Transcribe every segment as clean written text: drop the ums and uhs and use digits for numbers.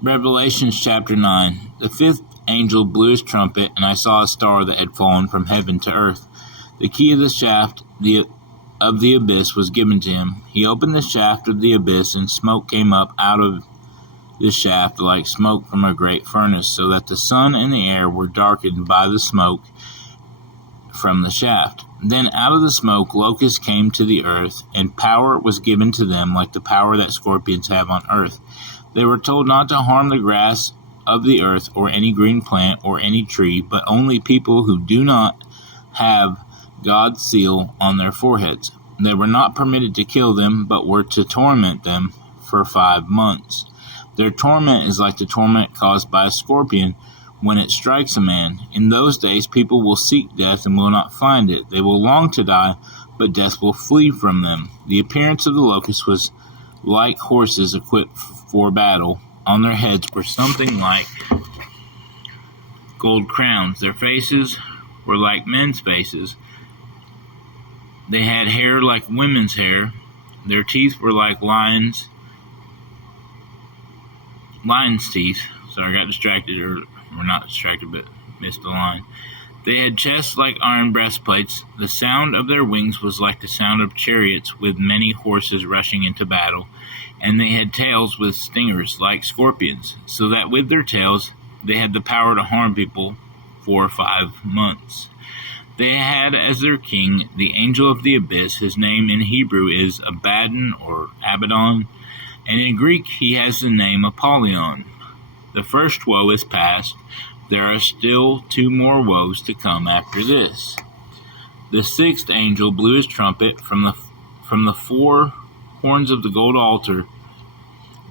Revelation chapter 9. The fifth angel blew his trumpet, and I saw a star that had fallen from heaven to earth. The key of the shaft of the abyss was given to him. He opened the shaft of the abyss, and smoke came up out of the shaft like smoke from a great furnace, so that the sun and the air were darkened by the smoke from the shaft. Then out of the smoke locusts came to the earth, and power was given to them like the power that scorpions have on earth. They were told not to harm the grass of the earth or any green plant or any tree, but only people who do not have God's seal on their foreheads. They were not permitted to kill them, but were to torment them for 5 months. Their torment is like the torment caused by a scorpion when it strikes a man. In those days people will seek death and will not find it. They will long to die, but death will flee from them. The appearance of the locusts was like horses equipped for battle. On their heads were something like gold crowns. Their faces were like men's faces. They had hair like women's hair. Their teeth were like lions' teeth. Sorry, I got distracted, or not distracted, but missed the line. They had chests like iron breastplates. The sound of their wings was like the sound of chariots with many horses rushing into battle. And they had tails with stingers like scorpions, so that with their tails they had the power to harm people for 5 months. They had as their king the angel of the abyss. His name in Hebrew is Abaddon or Abaddon, and in Greek he has the name Apollyon. The first woe is past. There are still 2 more woes to come after this. The sixth angel blew his trumpet from the 4 horns of the gold altar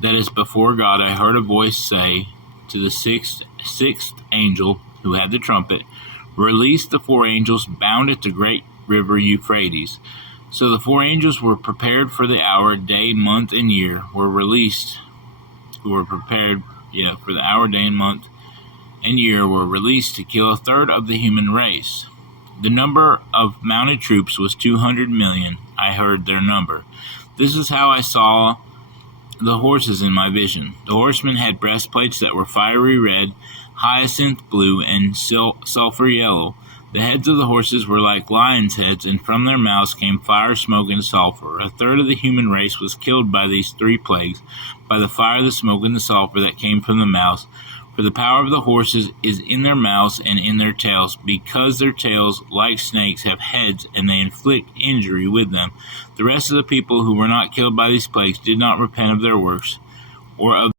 that is before God. I heard a voice say to the sixth angel who had the trumpet, "Release the 4 angels bound at the great river Euphrates." So the 4 angels were prepared for the hour, day, month, and year, were released, who were prepared, for the hour, day, and month, and year, were released to kill 1/3 of the human race. The number of mounted troops was 200 million. I heard their number. This is how I saw the horses in my vision. The horsemen had breastplates that were fiery red, hyacinth blue, and sulfur yellow. The heads of the horses were like lions' heads, and from their mouths came fire, smoke, and sulfur. 1/3 of the human race was killed by these 3 plagues, by the fire, the smoke, and the sulfur that came from the mouths. For the power of the horses is in their mouths and in their tails, because their tails, like snakes, have heads, and they inflict injury with them. The rest of the people who were not killed by these plagues did not repent of their works or of